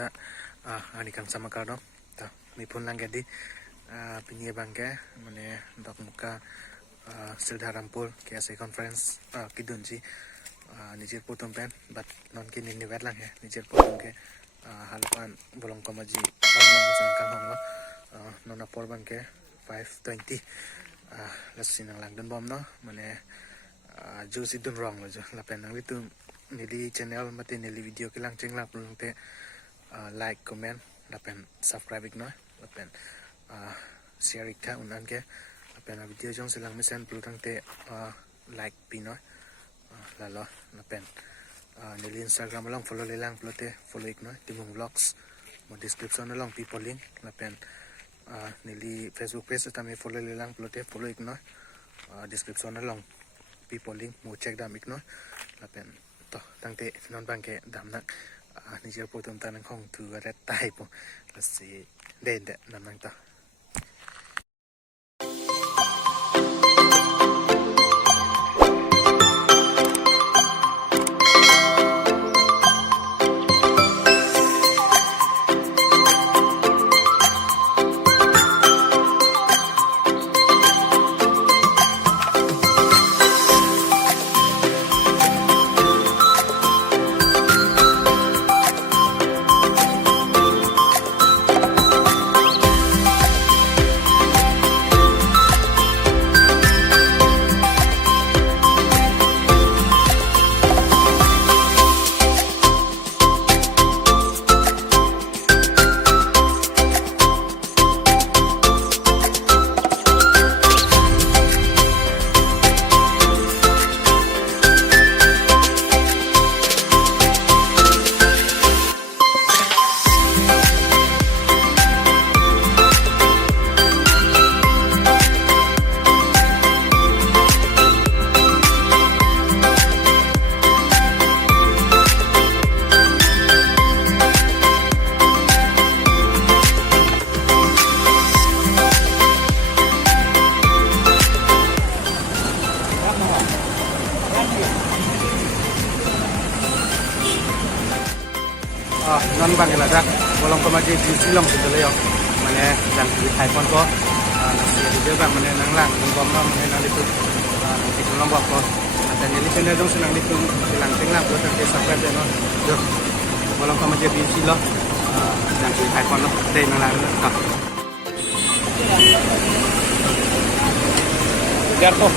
ta ani kang sama kado ta mi pun lang gadi pinye bangke mane dok muka Sildharampur KSA conference kidunji nijir putum pen but non kini ni wet lang he nijir putum ke halapan bolong komaji bolong sangkang hong lo nona por bangke 520 lasin ang lang dun bom no mane juice idun wrong lo jo lapen nang itu nili channel mati nili video kilang cengla pulung te like comment lapen subscribe ik no lapen share ik ta unan ke lapen video jong silang misen pulutang te like pi no lalo lapen nili Instagram long follow lelang pulote follow ik no timung vlogs mo description na long people link lapen nili Facebook page tami follow lelang pulote follow ik no description na long people link mo check dam ik no lapen to tangte non bangke dam nak nijir putum tanang kong tu red tai po lasi dende namang to non bang la dak bolong komaji di silong gitu le yo mane dan di iPhone ko nasi video bang mane nang lang bom bom mane nang itu di kolom bok ko dan ini channel dong senang itu silang tengah buat nanti subscribe no yo bolong komaji di silong dan di iPhone lo dei nang lang ka jatuh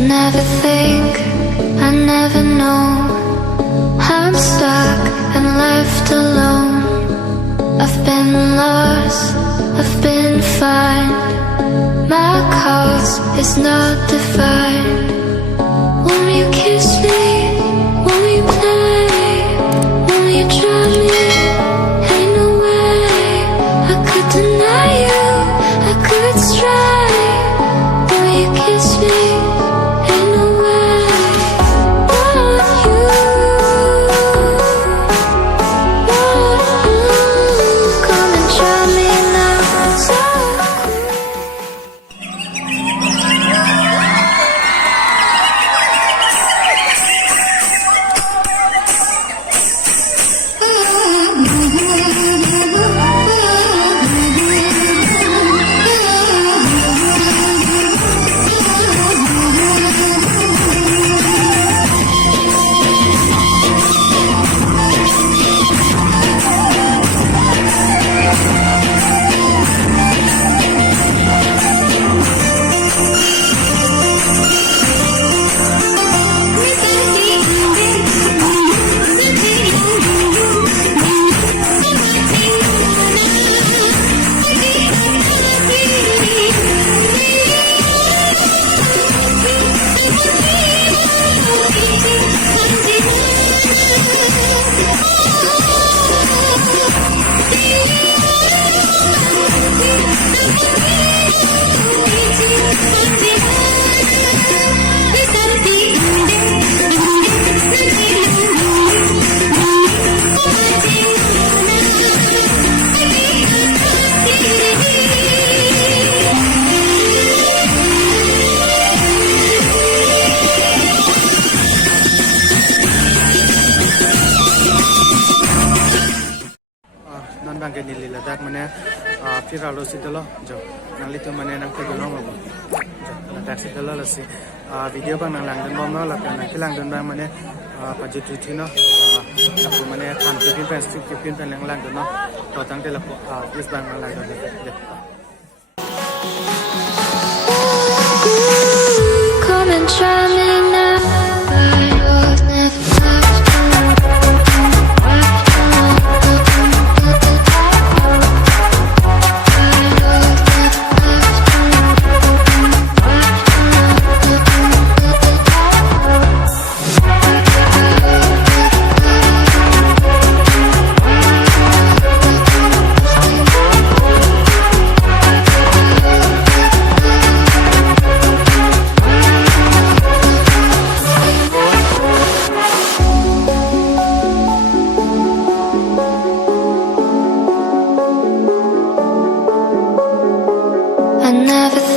never think, I never know. I'm stuck and left alone. I've been lost, I've been fine. My cause is not defined. Won't you kiss me? Won't you play? Won't you try me? Ain't no way I could deny you, I could try. Won't you kiss me? Ain't no way. Want you, come and try me now. So non bangke ni lila dak mane firalo sidalo jo nang litu mane nang ke gono mabo jo dak sidalo lasi video bang nang langdon bom no lak nang langdon bang mane paje tuti no aku mane kan tipin plastik tipin pen lang langdon no to tang te lapo this bang nang langdon de come and try me now. I was never I never